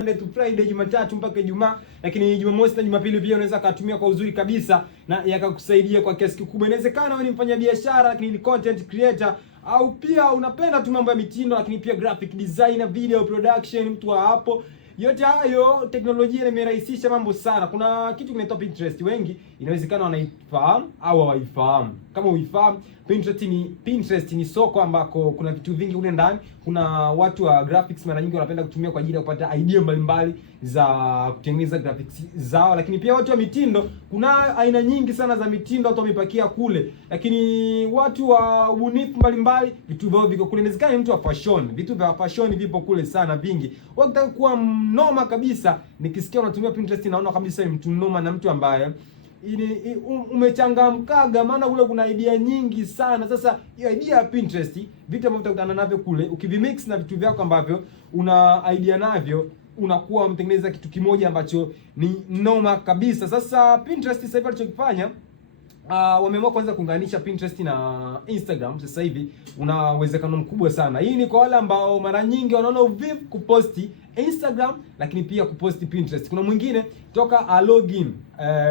Monday to Friday, Jumatatu mpaka Ijumaa, lakini Jumamosi na Jumapili pia unaweza kutumia kwa uzuri kabisa na yakakusaidia kwa kiasi kikubwa. Inawezekana wewe ni mfanyabiashara lakini ni content creator, au pia unapenda tu mambo ya mitindo lakini pia graphic designer, video production, mtu wa hapo. Yote hayo teknolojia imerahisisha mambo sana. Kuna kitu kinaitwa Pinterest, wengi inawezekana wanaifahamu au hawaifahamu. Kama uifahamu, Pinterest ni soko ambako kuna vitu vingi kule ndani. Kuna watu wa graphics mara nyingi wanapenda kutumia kwa ajili ya kupata idea mbalimbali za kutengeneza graphics zao, lakini pia watu wa mitindo, kuna aina nyingi sana za mitindo watu wamepakia kule. Lakini watu wa ubunifu mbalimbali, vitu vyao viko kule. Inawezekana mtu wa fashion, vitu vya fashion vipo kule sana vingi. Wakitaka kuwa noma kabisa, nikisikia unatumia Pinterest naona kabisa ni mtu noma na mtu ambaye umechangamkaga, maana kule kuna idea nyingi sana. Sasa hiyo idea ya Pinterest, vitu ambavyo utakutana navyo kule, ukivimix na vitu vyako ambavyo una idea navyo, unakuwa umetengeneza kitu kimoja ambacho ni noma kabisa. Sasa Pinterest sasa hivi alichokifanya, wameamua kwanza kuunganisha Pinterest na Instagram. Sasa hivi una uwezekano mkubwa sana. Hii ni kwa wale ambao mara nyingi wanaona uvivu kuposti Instagram lakini pia kuposti Pinterest. Kuna mwingine toka login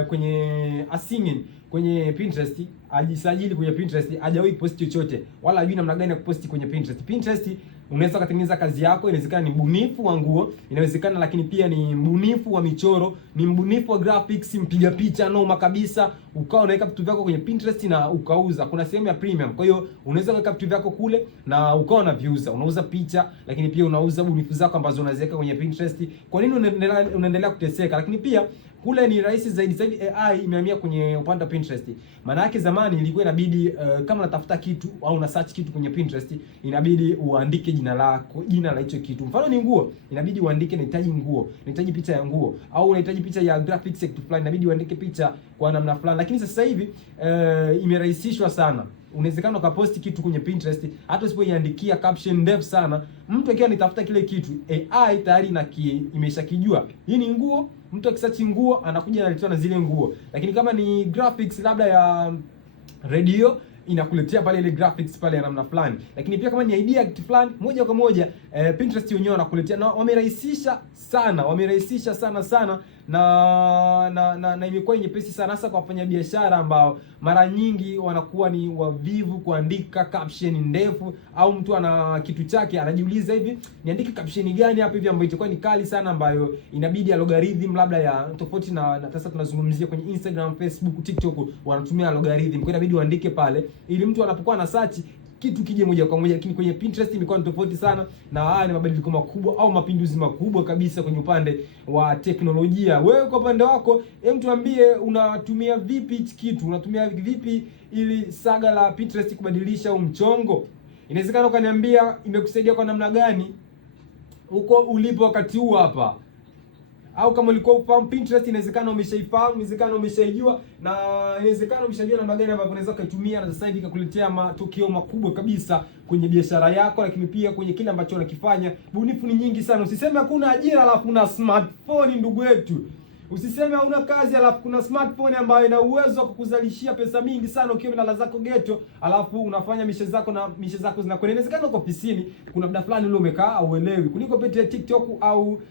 kwenye sign in kwenye Pinterest, ajisajili kwenye Pinterest, hajawahi posti chochote wala hajui namna gani ya kuposti kwenye Pinterest. Pinterest unaweza kutengeneza kazi yako, inawezekana ni mbunifu wa nguo, inawezekana lakini pia ni mbunifu wa michoro, ni mbunifu wa graphics, mpiga picha noma kabisa, ukawa unaweka vitu vyako kwenye Pinterest na ukauza. Kuna sehemu ya premium, kwa hiyo unaweza kuweka vitu vyako kule na ukawa unaviuza. Unauza picha lakini pia unauza bunifu zako ambazo unaziweka kwenye Pinterest. Kwa nini unaendelea kuteseka? Lakini pia kule ni rahisi zaidi. Sasa hivi AI imehamia kwenye upande wa Pinterest. Maana yake zamani ilikuwa inabidi kama unatafuta kitu au una search kitu kwenye Pinterest, inabidi uandike jina lako, jina la hicho kitu. Mfano ni nguo, inabidi uandike nahitaji nguo, nahitaji picha ya nguo, au unahitaji picha ya graphics kitu fulani, inabidi uandike picha kwa namna fulani. Lakini sasa hivi imerahisishwa sana. Unawezekana ukaposti kitu kwenye Pinterest hata usipoiandikia caption ndefu sana, mtu akiwa anatafuta kile kitu, AI tayari imeshakijua hii ni nguo. Mtu akisearch nguo anakuja analetewa na zile nguo. Lakini kama ni graphics labda ya radio, inakuletea pale ile graphics pale ya namna fulani. Lakini pia kama ni idea kitu fulani, moja kwa moja Pinterest wenyewe wanakuletea. Na wamerahisisha sana na imekuwa nyepesi sana, hasa kwa wafanyabiashara ambao mara nyingi wanakuwa ni wavivu kuandika caption ndefu, au mtu ana kitu chake anajiuliza, hivi niandike caption gani hapa hivi ambayo itakuwa ni kali sana, ambayo inabidi algorithm labda ya tofauti na sasa tunazungumzia kwenye Instagram, Facebook, TikTok wanatumia algorithm. Kwa inabidi uandike pale ili mtu anapokuwa na search kitu kije moja kwa moja. Lakini kwenye Pinterest imekuwa ni tofauti sana, na haya ni mabadiliko makubwa au mapinduzi makubwa kabisa kwenye upande wa teknolojia. Wewe kwa upande wako, hem, tuambie unatumia vipi hichi kitu? Unatumia vipi ili saga la Pinterest kubadilisha mchongo? Inawezekana ukaniambia imekusaidia kwa namna gani uko ulipo wakati huu hapa. Au kama ulikuwa ufahamu Pinterest, inawezekana umeshaifahamu, inawezekana umeshaijua, na inawezekana umeshajua namna gani ambavyo unaweza kuitumia, na sasa hivi ikakuletea matokeo makubwa kabisa kwenye biashara yako, lakini pia kwenye kile ambacho unakifanya. Bunifu ni nyingi sana. Usiseme hakuna ajira alafu una smartphone, ndugu yetu. Usiseme hauna kazi alafu kuna smartphone ambayo ina uwezo wa kukuzalishia pesa mingi sana ukiwa unalala zako ghetto, alafu unafanya mishe zako na mishe zako zinakwenda. Inawezekana uko ofisini, kuna muda fulani ule umekaa au uelewi. Kuliko pete TikTok au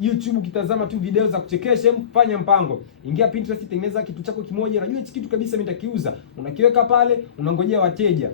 YouTube ukitazama tu video za kuchekesha, fanya mpango. Ingia Pinterest, tengeneza kitu chako kimoja, unajua hichi kitu kabisa mimi nitakiuza. Unakiweka pale, unangojea wateja.